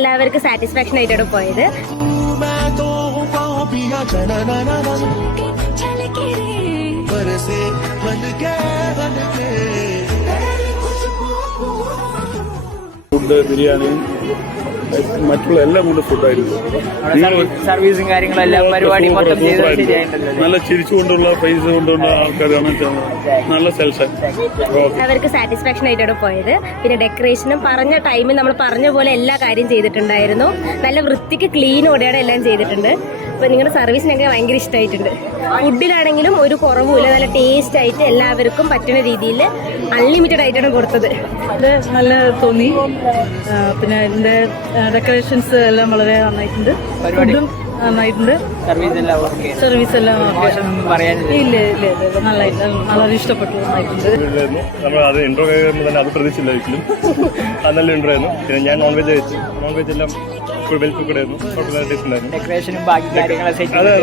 എല്ലാവർക്കും സാറ്റിസ്ഫാക്ഷൻ ആയിട്ടാണ് പോയത്. ഫുഡ്, ബിരിയാണി, മറ്റുള്ള എല്ലാം കൊണ്ട് ഫുഡായിരുന്നു. സർവീസും കാര്യങ്ങളെല്ലാം പരിപാടി നല്ല ചിരിച്ചുകൊണ്ടുള്ള പൈസ കൊണ്ടുള്ള ആൾക്കാരാണ്. നല്ല സെൽസ്. അവർക്ക് സാറ്റിസ്ഫാക്ഷൻ ആയിട്ടാണ് പോയത്. പിന്നെ ഡെക്കറേഷനും പറഞ്ഞ ടൈമിൽ നമ്മൾ പറഞ്ഞ പോലെ എല്ലാ കാര്യം ചെയ്തിട്ടുണ്ടായിരുന്നു. നല്ല വൃത്തിക്ക് ക്ലീനോടെയാണ് എല്ലാം ചെയ്തിട്ടുണ്ട്. അപ്പോൾ നിങ്ങളുടെ സർവീസിനൊക്കെ ഭയങ്കര ഇഷ്ടമായിട്ടുണ്ട്. ഫുഡിലാണെങ്കിലും ഒരു കുറവുമില്ല, നല്ല ടേസ്റ്റ് ആയിട്ട് എല്ലാവർക്കും പറ്റുന്ന രീതിയിൽ അൺലിമിറ്റഡ് ആയിട്ടാണ് കൊടുത്തത്. ഇത് നല്ല തോന്നി. പിന്നെ ഇതിന്റെ ഡെക്കറേഷൻസ് എല്ലാം വളരെ നന്നായിട്ടുണ്ട്. ഫുഡും നന്നായിട്ടുണ്ട്. സർവീസ് എല്ലാം ഇല്ല നന്നായിട്ട് വളരെ ഇഷ്ടപ്പെട്ടു. നന്നായിട്ടുണ്ട്. നമ്മൾ അത് ഇൻട്രോ കഴിയുമ്പോൾ തന്നെ അത് പ്രതീക്ഷിച്ചില്ല ഒരിക്കലും. അത് നല്ല ഇൻട്രോ ആയിരുന്നു. പിന്നെ ഞാൻ നോൺ വെജ് കഴിച്ചു. നോൺ വെജ് എല്ലാം വെൽ കുക്ക്ഡ് ആയിരുന്നു. ടേസ്റ്റ് ഉണ്ടായിരുന്നു. ഡെക്കറേഷനും ബാക്കി കാര്യങ്ങളൊക്കെ അതെ.